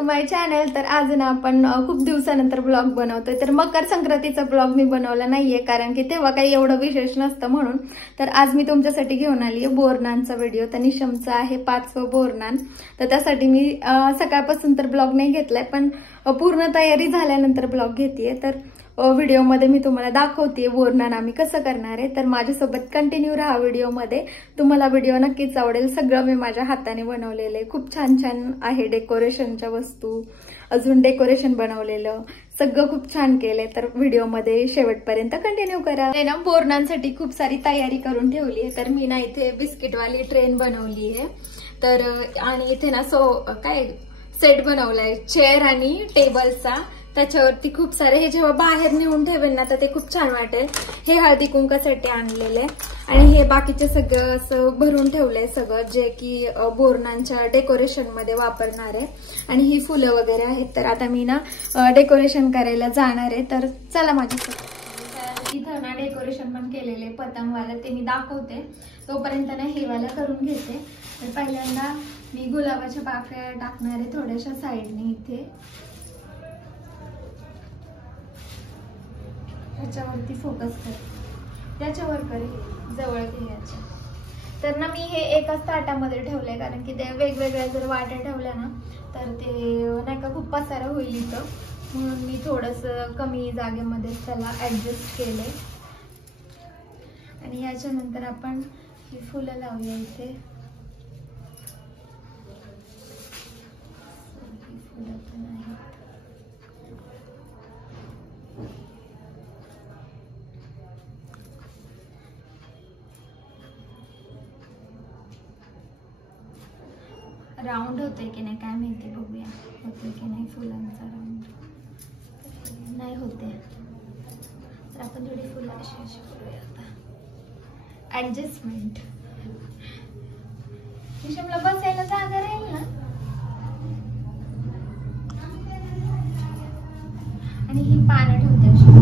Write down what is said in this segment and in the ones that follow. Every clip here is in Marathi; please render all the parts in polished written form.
To my channel. तर आज ना आपण खूप दिवसानंतर ब्लॉग बनवतोय. तर मकर संक्रांतीचा ब्लॉग मी बनवला नाहीये कारण की तेव्हा काही एवढं विशेष नसतं म्हणून. तर आज मी तुमच्यासाठी घेऊन आली आहे बोरनानचा व्हिडिओ. तर निशमचा आहे 5वं बोरनान. तर त्यासाठी मी सकाळपासून तर ब्लॉग नाही घेतलाय, पण पूर्ण तयारी झाल्यानंतर ब्लॉग घेतेय. तर व्हिडिओमध्ये मी तुम्हाला दाखवते बोरनान आम्ही कसं करणार आहे. तर माझ्यासोबत कंटिन्यू राहा व्हिडिओमध्ये. तुम्हाला व्हिडिओ नक्कीच आवडेल. सगळं मी माझ्या हाताने बनवलेलं आहे. खूप छान छान आहे डेकोरेशनच्या वस्तू, अजून डेकोरेशन बनवलेलं सगळं खूप छान केलंय. तर व्हिडिओमध्ये शेवटपर्यंत कंटिन्यू करा. ना बोरनांसाठी खूप सारी तयारी करून ठेवली आहे. तर मी ना इथे बिस्किटवाली ट्रेन बनवली आहे. तर आणि इथे ना काय सेट बनवलाय चेअर आणि टेबलचा. त्याच्यावरती खूप सारे, हे जेव्हा बाहेर नेऊन ठेवेल ना तर ते खूप छान वाटेल. हे हळदी कुंकासाठी आणलेले आणि हे बाकीचे सगळं असं भरून ठेवलंय सगळं, जे की बोरनांच्या डेकोरेशन मध्ये वापरणार आहे. आणि ही फुलं वगैरे आहेत. तर आता मी ना डेकोरेशन करायला जाणार आहे. तर चला माझ्यासोबत. इथं ना डेकोरेशन पण केलेले पतंगवाला, ते मी दाखवते. तोपर्यंत ना हे वाला करून घेते. तर पहिल्यांदा मी गुलाबाच्या पाकळ्या टाकणार आहे थोड्याशा साईडने इथे. त्याच्यावरती फोकस कर, त्याच्यावर कर, जवळ घे याच्या. तर ना मी हे एकाच ताटामध्ये ठेवलंय कारण की ते वेगवेगळ्या जर वाट्या ठेवल्या ना तर ते नाही का खूप पसारा होईल इथं, म्हणून मी थोडस कमी जागेमध्ये त्याला ऍडजस्ट केलंय. आणि याच्यानंतर आपण ही फुलं लावूया इथे. फुलं पण आहेत. राऊंड होतोय की नाही काय माहिती, बघूया होतोय की नाही फुलांचा राऊंड. नाही होते तर आपण थोडी फुलं अशी अशी करूया आता ऍडजस्टमेंट. निशमला बसायला जागा राहील ना. आणि ही पानं ठेवते अशी.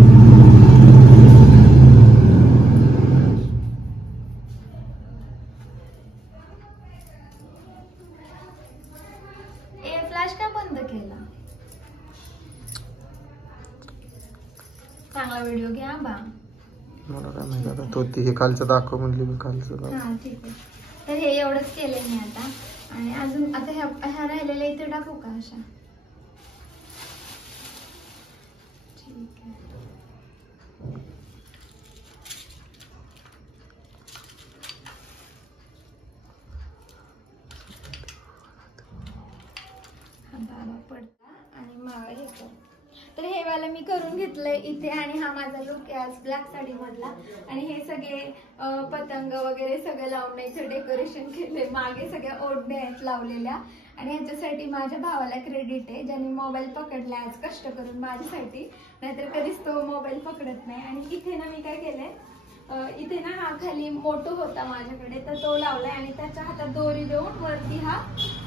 फ्लॅश का बंद केला? चांगला व्हिडिओ घ्या बा. मला काय माहिती आता, तो हे खालचं दाखव म्हणली मी खालचं. हा ठीक आहे. तर हे एवढंच केलंय मी आता. आणि अजून आता ह्या राहिलेल्या इथे टाकू का अशा? ठीक आहे. पडता आणि मागा हे कर. तर हे वाला मी करून घेतलंय इथे. आणि हा माझा लुक आहे आज ब्लॅक साडी मधला. आणि हे सगळे पतंग वगैरे सगळं लावून इथे डेकोरेशन केलंय. मागे सगळ्या ओढण्या आहेत लावलेल्या. आणि ह्याच्यासाठी माझ्या भावाला क्रेडिट आहे, ज्याने मोबाईल पकडलाय आज कष्ट करून माझ्यासाठी. नाहीतर कधीच तो मोबाईल पकडत नाही. आणि इथे ना मी काय केलंय, इथे ना हा खाली मोटो होता माझ्याकडे तर तो लावलाय आणि त्याच्या हातात दोरी देऊन वरती हा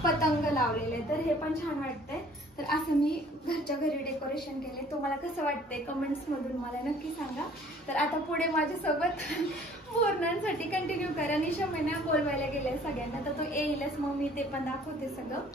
पतंग लावलेला आहे. तर हे पण छान वाटतंय. तर असं मी घरच्या घरी डेकोरेशन केलंय. तुम्हाला कसं वाटतंय कमेंट्स मधून मला नक्की सांगा. तर आता पुढे माझ्यासोबत बोरनांसाठी कंटिन्यू करा. निशम आहे ना बोलवायला गेलाय सगळ्यांना, तर तो येईलच, मग मी ते पण दाखवते सगळं.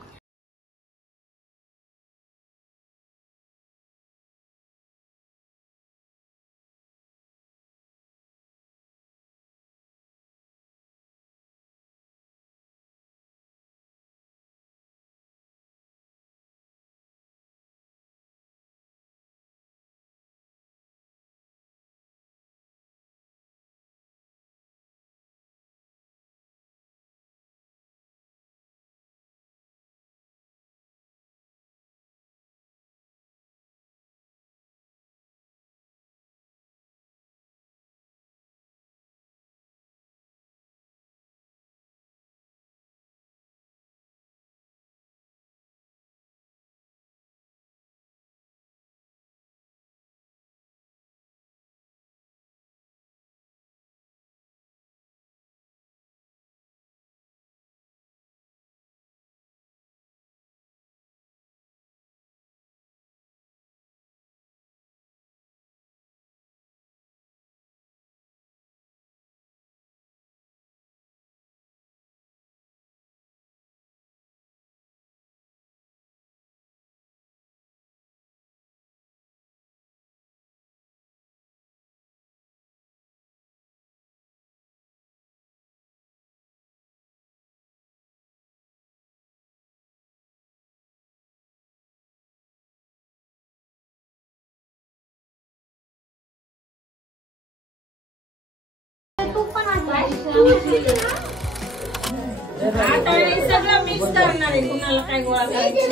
सगळं मिक्स करणार आहे. कुणाला काय गोळा करायचं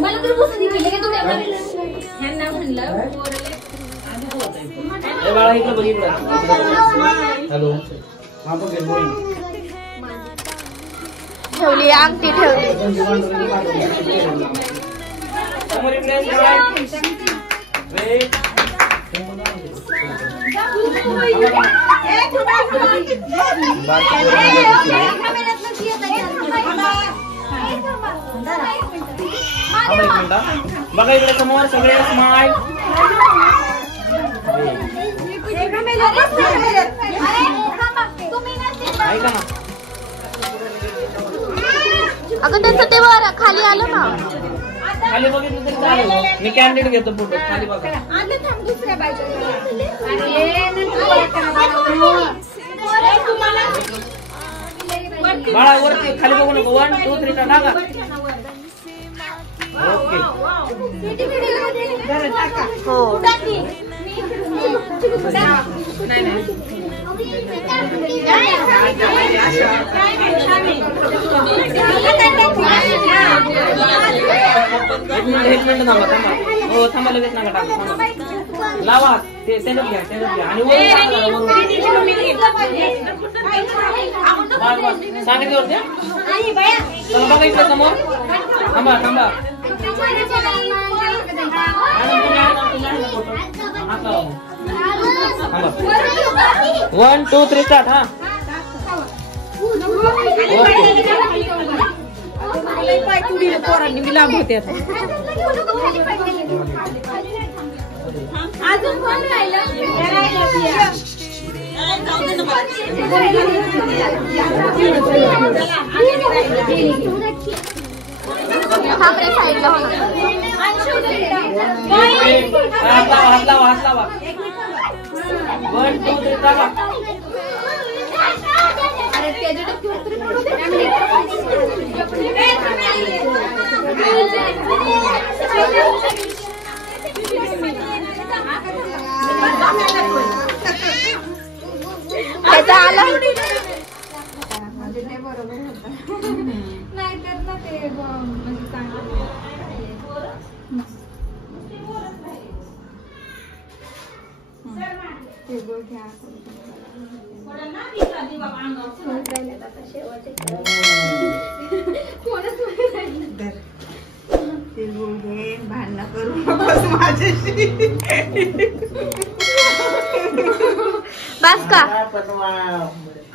मला तर पुस्तक दिली की तुम्ही ह्यांना म्हणलं बाळा इकडे बघितलं. हॅलो ठेवली अंगठी ठेवली. समोर इकडे बघा इकडे समोर सगळे स्माइल. ऐका ना अगं त्याचं ते बरं खाली आलं ना. खाली बघितलं तरी चालेल. मी कॅन्डिडेट घेतो फोटो. खाली बघा बाळा वरती खाली बघू नको. 1 2 3 टाका. ओके हो एक मिनिट थांबा थांबा. हो थांबा लगेच नका टाका. थांबा लावा ते त्याच्यात घ्या आणि सांगितलं होते. चला बघा इकडे समोर. थांबा थांबा. 1 2 3 स्टार्ट. हा पोरांनी मी लांब होते. अजून कोण राहिलं? हात लावा हात लावा. 1 2 3 टाका. नाही तर ना ते म्हणजे चांगलं भांडण करू नकोस माझ्याशी. बस का